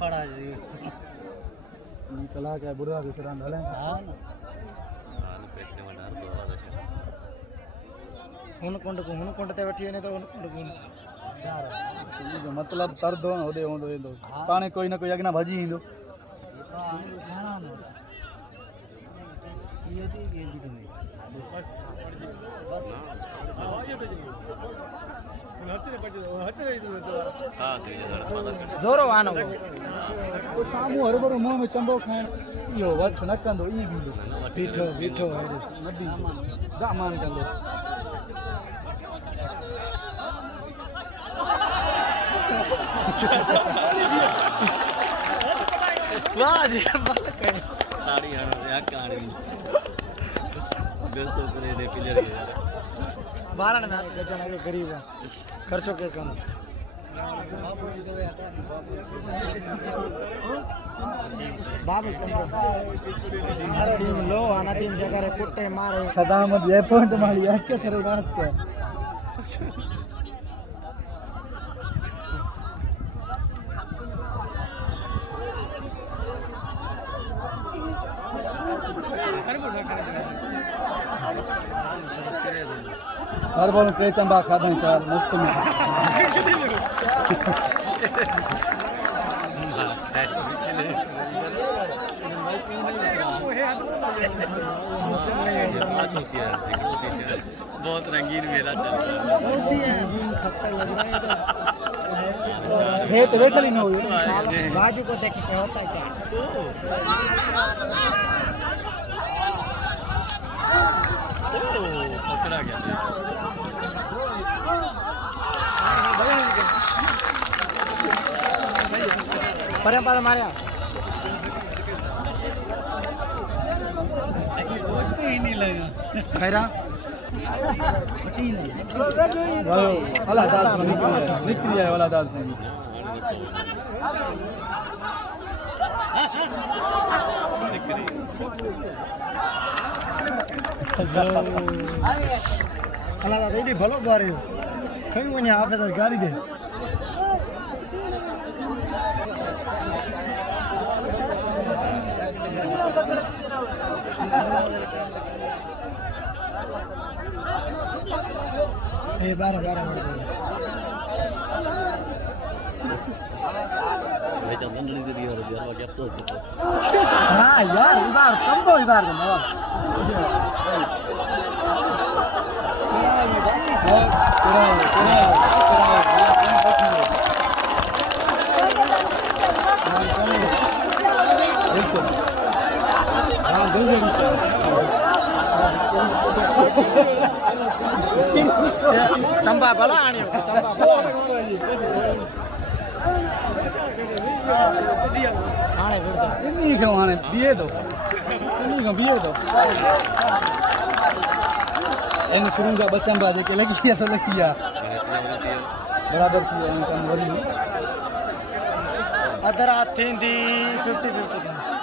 पड़ा जी कला क्या बुरा के तरह ढले हां ना हां पेट में डार दो आधा हुन कुंड ते वठी ने तो हुन कुंड मतलब तर दो ओदे होंदो वेंदो पाणे कोई ना कोई अगना भाजी इंदो ये दी जोरो आनो तो सामू हरबरो मुंह में चंबो खाण इहो वठ न कंदो ई बींदो बीठो बीठो नदी दामान कंदो वाह जी ताड़ी हणो या कहानी दिल तो करे दे पिलर यार बारन में गजन के गरीब खर्चो के कम बाबू टीम लो आना टीम जगह रे कुट्टे मारे सदामत ये पॉइंट मारी है के करे बात के हर बार के चंबा खादा चार मस्त में बहुत रंगीन मेला चल रहा है तो बैठा ही ना हुई बाजू को देख के होता है क्या पकड़ा गया पर मारिया खैरा वाला दाल निकल जाए वाला दाल से अल्लाह दादा इदी भलो बारे कहीं वो नहीं आफे तो गाड़ी दे ए 12 भाई तो मंडली दे दिया और यार क्या अफसोस हां यार इधर कंबो इधर चंबा भला आनियो चंबा भला हाणे फिरदा इन्हीं के हाणे दिए दो इन्हीं को दिए दो इन शुरू का बच्चन बाजे के लगी या तो लगिया बराबर किया इनका वरी अदरा थींदी 50-50